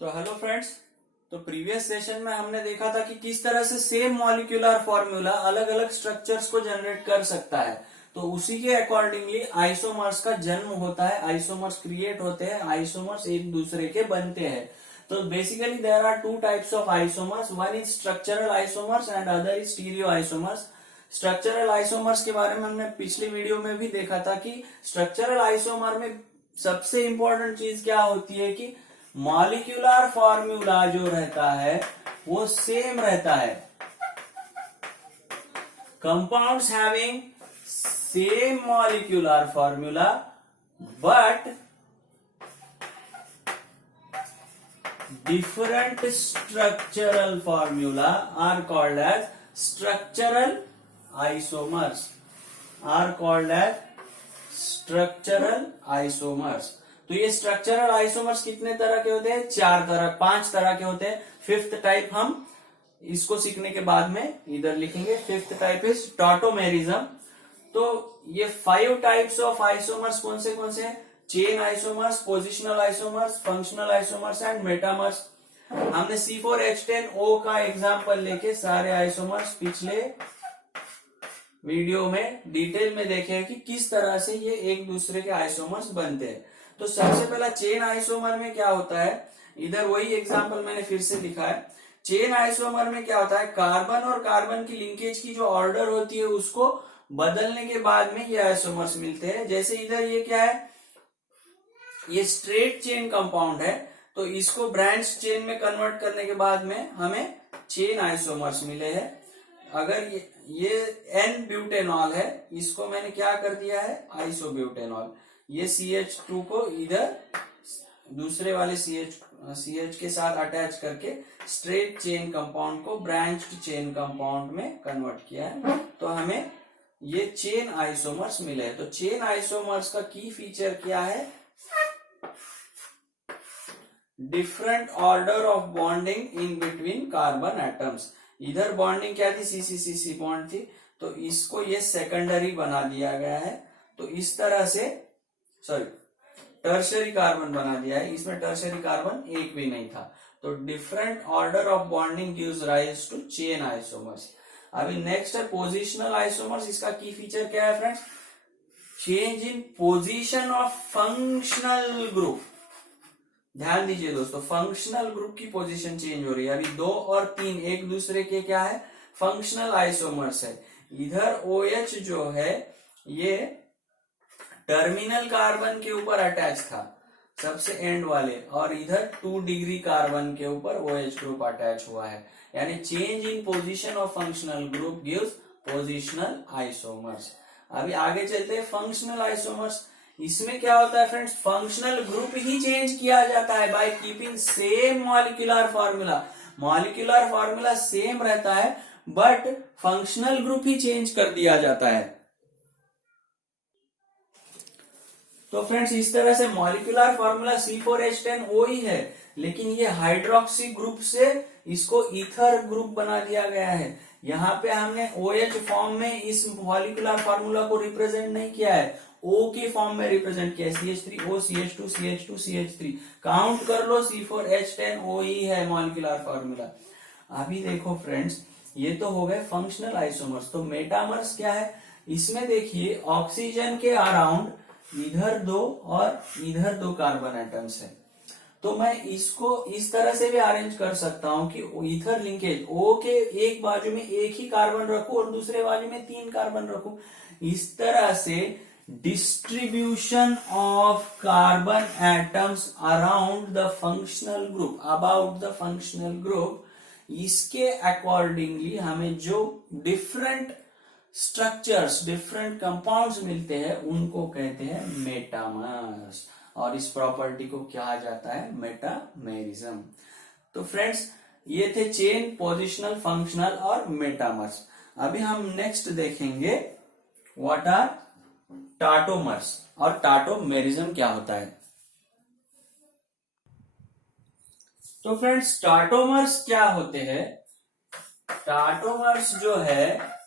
तो hello friends. तो previous session में हमने देखा था कि किस तरह से सेम मॉलिक्यूलर फॉर्मूला अलग अलग स्ट्रक्चर्स को जनरेट कर सकता है। तो उसी के अकॉर्डिंगली आइसोमर्स का जन्म होता है, आइसोमर्स क्रिएट होते हैं, आइसोमर्स एक दूसरे के बनते हैं। तो basically there are two types of isomers, one is structural isomers and other is stereoisomers. Structural isomers के बारे में हमने पिछले वीडियो में भी देखा था कि स्ट्रक्चरल आइसोमर में सबसे इंपॉर्टेंट चीज क्या होती है कि मॉलिक्यूलर फॉर्मूला जो रहता है वो सेम रहता है। Compounds having same molecular formula but different structural formula are called as structural isomers तो ये स्ट्रक्चरल आइसोमर्स कितने तरह के होते हैं? पांच तरह के होते हैं। फिफ्थ टाइप हम इसको सीखने के बाद में इधर लिखेंगे। Fifth type is tautomerism. तो ये 5 टाइप्स ऑफ आइसोमर्स कौन से हैं? Chain isomers, positional isomers, functional isomers and metamers. हमने C4H10O का एग्जांपल लेके सारे आइसोमर्स पिछले वीडियो में डिटेल में देखे हैं कि किस तरह से ये एक दूसरे के आइसोमर्स बनते हैं। तो सबसे पहला चेन आइसोमर में क्या होता है, इधर वही एग्जांपल मैंने फिर से लिखा है। चेन आइसोमर में क्या होता है, कार्बन और कार्बन की लिंकेज की जो ऑर्डर होती है उसको बदलने के बाद में ये आइसोमर्स मिलते हैं। जैसे इधर ये क्या है, ये स्ट्रेट चेन कंपाउंड है, तो इसको ब्रांच चेन में कन्वर्ट करने के बाद में हमें चेन आइसोमर्स मिले हैं। अगर ये N ब्यूटेनॉल है, इसको मैंने क्या कर दिया है, आइसोब्यूटेनॉल। ये CH2 को इधर दूसरे वाले CH के साथ अटैच करके स्ट्रेट चेन कंपाउंड को ब्रांच्ड चेन कंपाउंड में कन्वर्ट किया है, तो हमें ये चेन आइसोमर्स मिले। तो चेन आइसोमर्स का की फीचर क्या है? Different order of bonding in between carbon atoms. इधर बॉन्डिंग क्या थी, CC-CC बॉन्ड थी, तो इसको ये सेकेंडरी बना दिया गया है। तो इस तरह से टर्शरी कार्बन बना दिया है, इसमें टर्शरी कार्बन एक भी नहीं था। तो different order of bonding gives rise to chain isomers. अभी नेक्स्ट है पोजिशनल आइसोमर्स। इसका की फीचर क्या है friends? Change in position of functional group. ध्यान दीजिए दोस्तों, फंक्शनल ग्रुप की पोजीशन चेंज हो रही है। अभी 2 और 3 एक दूसरे के क्या है, फंक्शनल आइसोमर्स है। इधर OH जो है ये टर्मिनल कार्बन के ऊपर अटैच था, सबसे एंड वाले, और इधर 2 डिग्री कार्बन के ऊपर OH ग्रुप अटैच हुआ है। यानी change in position of functional group gives positional isomers. अभी आगे चलते हैं फंक्शनल आइसोमर्स। इसमें क्या होता है फ्रेंड्स, फंक्शनल ग्रुप ही चेंज किया जाता है by keeping same molecular formula. Molecular formula same रहता है but functional group he change कर दिया जाता है। तो फ्रेंड्स इस तरह से मॉलिक्यूलर फॉर्मूला C4H10O ही है, लेकिन ये हाइड्रोक्सी ग्रुप से इसको ईथर ग्रुप बना दिया गया है। यहाँ पे हमने OH फॉर्म में इस मॉलिक्यूलर फॉर्मूला को रिप्रेजेंट नहीं किया है, O के फॉर्म में रिप्रेजेंट किया है, CH3O CH2 CH2 CH3। Count कर लो, C4H10O ही है मॉलिक्यूलर फॉर्मूला। अभी देखो फ्रेंड्स, ये तो हो गए फंक्शनल आइसोमर्स। तो मेटामर्स क्या है, इसमें देखिए ऑक्सीजन के अराउंड इधर 2 और इधर 2 कार्बन एटम्स है। तो मैं इसको इस तरह से भी अरेंज कर सकता हूं कि ईथर लिंकेज O के एक बाजू में एक ही कार्बन रखूं और दूसरे बाजू में 3 कार्बन रखूं। इस तरह से distribution of carbon atoms around the functional group, about the functional group, इसके अकॉर्डिंगली हमें जो डिफरेंट स्ट्रक्चर्स, डिफरेंट कंपाउंड्स मिलते हैं उनको कहते हैं मेटामर्स, और इस प्रॉपर्टी को कहा जाता है मेटामेरिज्म। तो फ्रेंड्स ये थे चेन, पोजिशनल, फंक्शनल और मेटामर्स। अभी हम नेक्स्ट देखेंगे व्हाट आर टाटोमर्स और टाटोमेरिज्म क्या होता है। तो फ्रेंड्स टाटोमर्स क्या होते हैं? टाटोमर्स जो है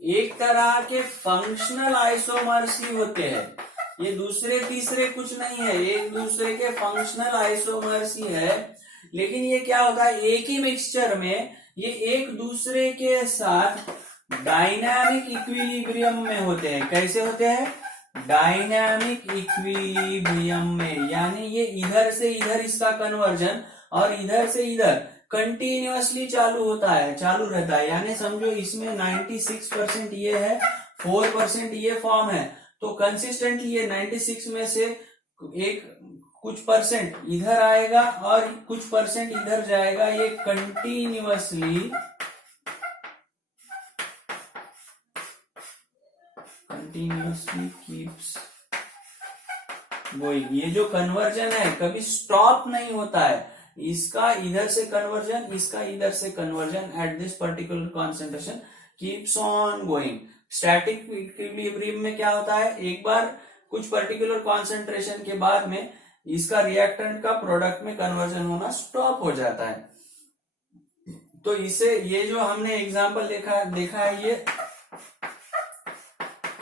एक तरह के फंक्शनल आइसोमर्स ही होते हैं। ये दूसरे तीसरे कुछ नहीं है, एक दूसरे के फंक्शनल आइसोमर्स ही है। लेकिन ये क्या होता है, एक ही मिक्सचर में ये एक दूसरे के साथ डायनामिक इक्विलिब्रियम में होते हैं। कैसे होते हैं, डायनामिक इक्विलिब्रियम में, यानी ये इधर से इधर इसका कन्वर्जन और इधर से इधर कंटिन्यूअसली चालू रहता है। यानी समझो इसमें 96% ये है, 4% ये फॉर्म है, तो कंसिस्टेंटली ये 96 में से एक कुछ परसेंट इधर आएगा और कुछ परसेंट इधर जाएगा। ये कंटिन्यूअसली कीप्स गोइंग। ये जो कन्वर्जन है कभी स्टॉप नहीं होता है, इसका इधर से कन्वर्जन, इसका इधर से conversion at this particular concentration keeps on going. Static equilibrium में क्या होता है, एक बार कुछ पर्टिकुलर कॉन्सेंट्रेशन के बाद में इसका रिएक्टेंट का प्रोडक्ट में कन्वर्जन होना स्टॉप हो जाता है। तो इसे, ये जो हमने एग्जांपल देखा है ये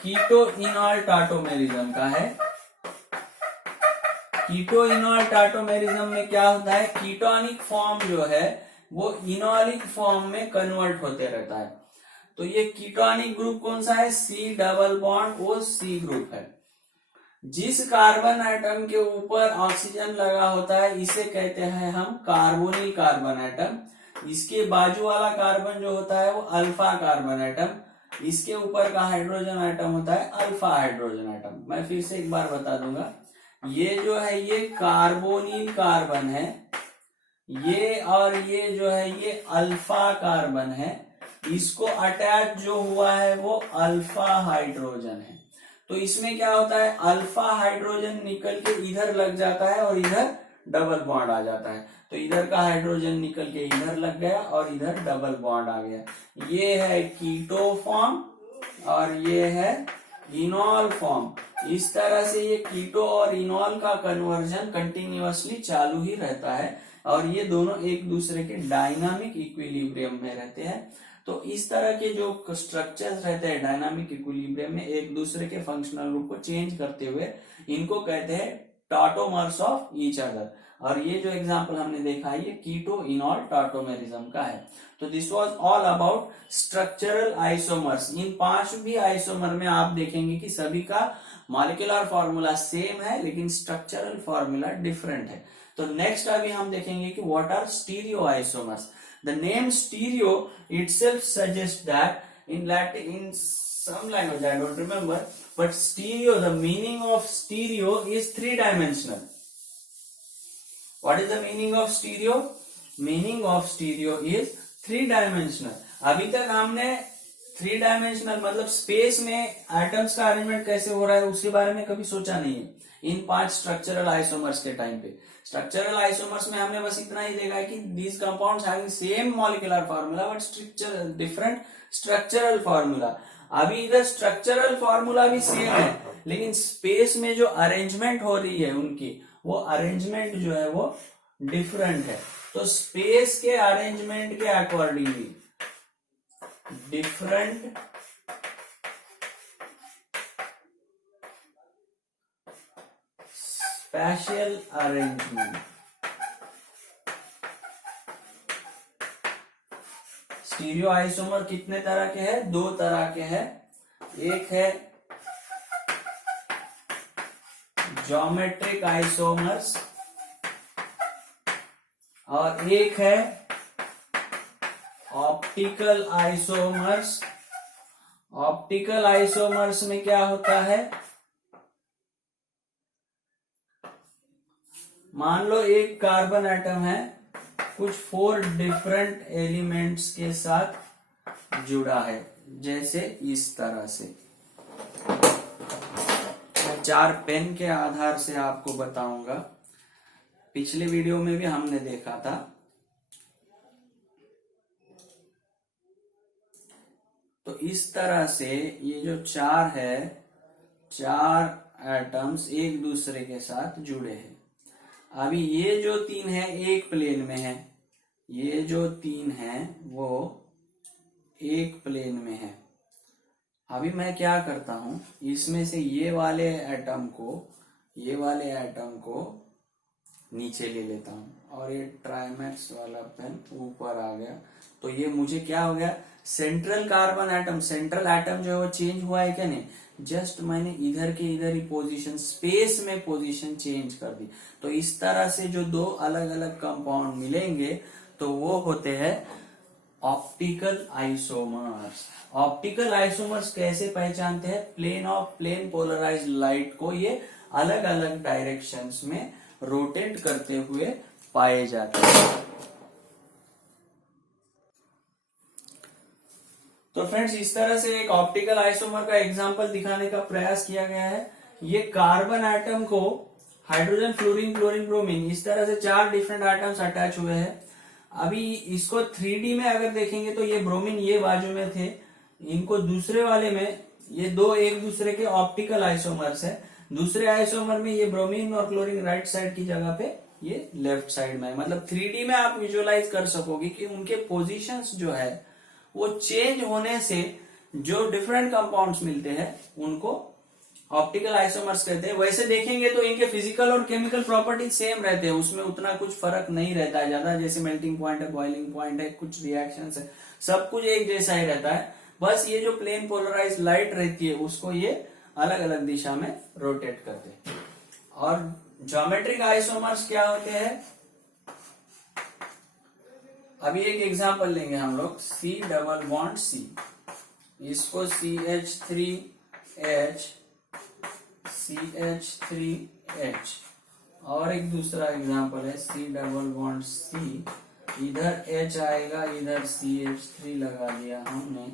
कीटो इनॉल टाटोमेरिज्म का है। कीटो इनॉल टाटोमेरिज्म में क्या होता है, कीटोनिक फॉर्म जो है वो इनॉलिक फॉर्म में कन्वर्ट होते रहता है। तो ये कीटोनिक ग्रुप कौन सा है, C double bond O C group है। जिस कार्बन एटम के ऊपर ऑक्सीजन लगा होता है इसे कहते हैं हम कार्बोनिल कार्बन एटम। इसके बाजू वाला कार्बन जो होता है वो अल्फा कार्बन एटम, इसके ऊपर का हाइड्रोजन एटम होता है अल्फा हाइड्रोजन एटम। मैं फिर से एक बार बता दूंगा, ये जो है ये कार्बोनिल कार्बन है, ये और ये जो है ये अल्फा कार्बन है, इसको अटैच जो हुआ है वो अल्फा हाइड्रोजन है। तो इसमें क्या होता है, अल्फा हाइड्रोजन निकल के इधर लग जाता है और इधर डबल बॉन्ड आ जाता है। तो इधर का हाइड्रोजन निकल के इधर लग गया और इधर डबल बॉन्ड आ गया। ये है कीटो फॉर्म और ये है इनॉल फॉर्म। इस तरह से ये कीटो और इनॉल का कन्वर्जन कंटिन्यूअसली चालू ही रहता है और ये दोनों एक दूसरे के डायनामिक इक्विलिब्रियम में रहते हैं। तो इस तरह के जो स्ट्रक्चर्स रहते हैं डायनामिक इक्विलिब्रियम में एक दूसरे के फंक्शनल ग्रुप को चेंज करते हुए, इनको कहते हैं टाटोमर्स ऑफ ईच अदर। और ये जो एग्जांपल हमने देखा है ये कीटो इनॉल टाटोमेरिज्म का है। तो this was all about structural isomers. इन 5 भी आइसोमर में आप देखेंगे कि सभी का मॉलिक्यूलर फॉर्मूला सेम है लेकिन स्ट्रक्चरल फॉर्मूला डिफरेंट है। तो नेक्स्ट अभी हम देखेंगे कि what are stereoisomers. The name stereo itself suggests that in Latin, in some language, I don't remember, but stereo, the meaning of stereo is three-dimensional. What is the meaning of stereo? Meaning of stereo is three-dimensional. अभी तक हमने three dimensional मतलब space में atoms का arrangement कैसे हो रहा है उसके बारे में कभी सोचा नहीं है इन 5 स्ट्रक्चरल आइसोमर्स के टाइम पे। स्ट्रक्चरल आइसोमर्स में हमने बस इतना ही देखा है कि these compounds having same molecular formula but structure different structural formula. अभी इधर स्ट्रक्चरल फार्मूला भी सेम है लेकिन स्पेस में जो अरेंजमेंट हो रही है उनकी, वो अरेंजमेंट जो है वो डिफरेंट है। तो स्पेस के अरेंजमेंट के accordingly different special arrangement. Stereo isomer कितने तरह के हैं, 2 तरह के हैं। एक है ज्योमेट्रिक आइसोमर्स और एक है ऑप्टिकल आइसोमर्स। ऑप्टिकल आइसोमर्स में क्या होता है, मान लो एक कार्बन एटम है कुछ 4 डिफरेंट एलिमेंट्स के साथ जुड़ा है, जैसे इस तरह से। मैं 4 पेन के आधार से आपको बताऊंगा, पिछले वीडियो में भी हमने देखा था। तो इस तरह से ये जो 4 है, 4 एटम्स एक दूसरे के साथ जुड़े हैं। अभी ये जो 3 है एक प्लेन में है, ये जो 3 है वो एक प्लेन में है। अभी मैं क्या करता हूं, इसमें से ये वाले एटम को नीचे ले लेता हूं और ये ट्राइमैक्स वाला पेन ऊपर आ गया। तो ये मुझे क्या हो गया, central carbon atom, central atom जो है वो चेंज हुआ है क्या, नहीं, जस्ट मैंने इधर के इधर ही पोजीशन, स्पेस में पोजीशन चेंज कर दी। तो इस तरह से जो दो अलग अलग कंपाउंड मिलेंगे तो वो होते हैं ऑप्टिकल आइसोमर्स। ऑप्टिकल आइसोमर्स कैसे पहचानते हैं, प्लेन पोलराइज्ड लाइट को ये अलग अलग डायरेक्शंस में रोटेट करते हुए पाए जाते हैं। तो फ्रेंड्स, इस तरह से एक ऑप्टिकल आइसोमर का एग्जांपल दिखाने का प्रयास किया गया है। ये कार्बन एटम को हाइड्रोजन, फ्लोरीन, क्लोरीन, ब्रोमीन, इस तरह से 4 डिफरेंट एटम्स अटैच हुए हैं। अभी इसको 3D में अगर देखेंगे तो ये ब्रोमीन ये बाजू में थे, इनको दूसरे वाले में ये दो एक दूसरे के ऑप्टिकल आइसोमर्स है। दूसरे आइसोमर में ये ब्रोमीन और क्लोरीन राइट साइड की जगह पे ये लेफ्ट साइड में है। मतलब 3D में आप विजुअलाइज कर सकोगे कि उनके पोजीशंस जो है वो चेंज होने से जो डिफरेंट कंपाउंड्स मिलते हैं उनको ऑप्टिकल आइसोमर्स कहते हैं। वैसे देखेंगे तो इनके फिजिकल और केमिकल प्रॉपर्टीज सेम रहते हैं, उसमें उतना कुछ फर्क नहीं रहता है ज्यादा। जैसे मेल्टिंग पॉइंट है, बॉइलिंग पॉइंट है, कुछ रिएक्शंस है, सब कुछ एक जैसा ही रहता है। बस ये जो प्लेन पोलराइज्ड लाइट रहती है उसको ये अलग अलग दिशा में रोटेट करते हैं। और ज्योमेट्रिक आइसोमर्स क्या होते हैं, अभी एक एग्जांपल लेंगे हम लोग, C डबल बॉन्ड C, इसको CH3H, CH3H। और एक दूसरा एग्जांपल है C डबल बॉन्ड C, इधर H आएगा, इधर CH3 लगा दिया हमने,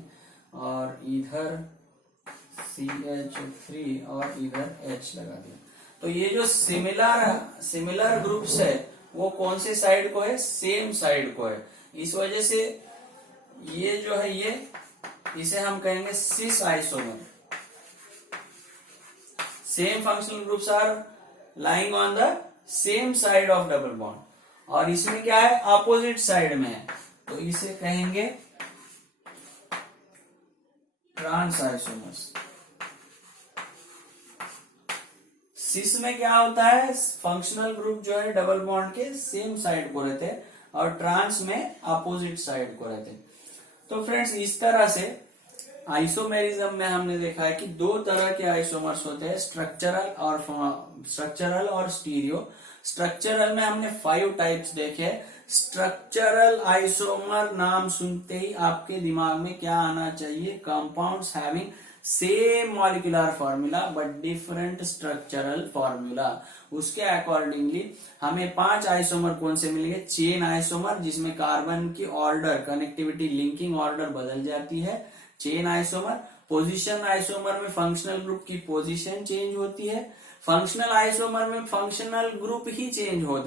और इधर CH3 और इधर H लगा दिया। तो ये जो सिमिलर ग्रुप्स है वो कौन से साइड को है, सेम साइड को है। इस वजह से ये जो है ये, इसे हम कहेंगे cis isomer. Same functional groups are lying on the same side of double bond. और इसमें क्या है, अपोजिट साइड में है, तो इसे कहेंगे ट्रांस आइसोमर्स। सिस में क्या होता है, फंक्शनल ग्रुप जो है डबल बॉन्ड के सेम साइड को रहते हैं और ट्रांस में अपोजिट साइड को रहते हैं। तो फ्रेंड्स, इस तरह से आइसोमेरिज्म में हमने देखा है कि दो तरह के आइसोमर्स होते हैं, स्ट्रक्चरल और स्टीरियो। स्ट्रक्चरल में हमने 5 टाइप्स देखे। स्ट्रक्चरल आइसोमर नाम सुनते ही आपके दिमाग में क्या आना चाहिए, compounds having same molecular formula but different structural formula. उसके अकॉर्डिंगली हमें 5 आइसोमर कौन से मिलेंगे, चेन आइसोमर, जिसमें कार्बन की ऑर्डर, कनेक्टिविटी, लिंकिंग ऑर्डर बदल जाती है, चेन आइसोमर। पोजीशन आइसोमर में फंक्शनल ग्रुप की पोजीशन चेंज होती है। फंक्शनल आइसोमर में फंक्शनल ग्रुप ही चेंज हो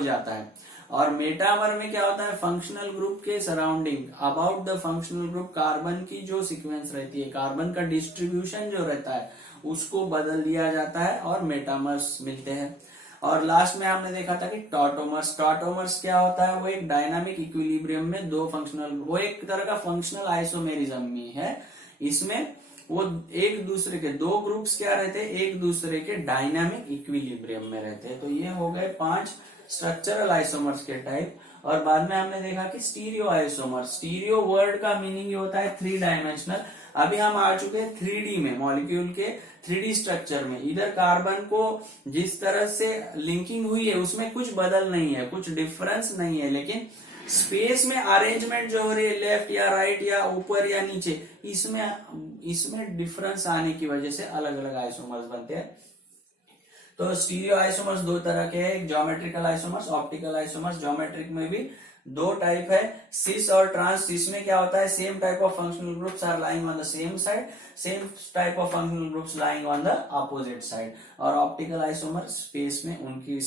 जाता है। और मेटामर में क्या होता है, फंक्शनल ग्रुप के surrounding, about the functional group, carbon की जो सीक्वेंस रहती है, कार्बन का डिस्ट्रीब्यूशन जो रहता है उसको बदल दिया जाता है और मेटामर्स मिलते हैं। और लास्ट में हमने देखा था कि टॉटोमर्स। टॉटोमर्स क्या होता है, वो एक डायनामिक इक्विलिब्रियम में दो फंक्शनल, वो एक तरह का फंक्शनल आइसोमेरिज्म में है। इसमें वो एक दूसरे के दो ग्रुप्स क्या रहते हैं, एक दूसरे के डायनामिक इक्विलिब्रियम में रहते हैं। तो ये हो गए 5 स्ट्रक्चरल आइसोमर्स के टाइप। और बाद में हमने देखा कि स्टीरियो आइसोमर। स्टीरियो वर्ड का मीनिंग ये होता है 3 डायमेंशनल। अभी हम आ चुके हैं 3D में, मॉलिक्यूल के 3D स्ट्रक्चर में। इधर कार्बन को जिस तरह से लिंकिंग हुई है उसमें कुछ बदल नहीं है, कुछ डिफरेंस नहीं है, लेकिन स्पेस में अरेंजमेंट जो हो रही है, लेफ्ट या राइट या ऊपर या नीचे, इसमें डिफरेंस आने की वजह से अलग अलग आइसोमर्स बनते हैं। तो स्टीरियो आइसोमर्स 2 तरह के हैं, एक geometrical isomers, optical isomers. Geometric में भी 2 टाइप है, सिस और ट्रांस। सिस में क्या होता है, same type of functional groups are lying on the same side, same type of functional groups lying on the opposite side. और ऑप्टिकल आइसोमर, स्पेस में उनकी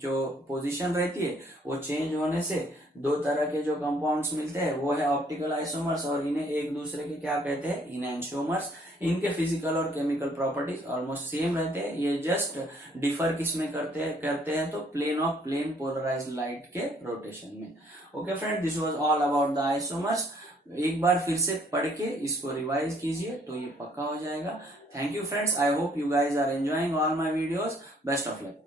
जो पोजीशन रहती है वो चेंज होने से 2 तरह के जो कंपाउंड्स मिलते हैं वो है ऑप्टिकल आइसोमर्स, और इन्हें एक दूसरे के क्या कहते हैं, इनैंशियोमर्स। इनके फिजिकल और केमिकल प्रॉपर्टीज ऑलमोस्ट सेम रहते हैं, ये जस्ट डिफर किसमें करते हैं तो प्लेन पोलराइज्ड लाइट के रोटेशन में। Okay friend, this was all about the isomers. एक बार फिर से पढ़ के इसको रिवाइज कीजिए तो ये पक्का हो जाएगा। Thank you friends, I hope you guys are enjoying all my videos. Best of luck.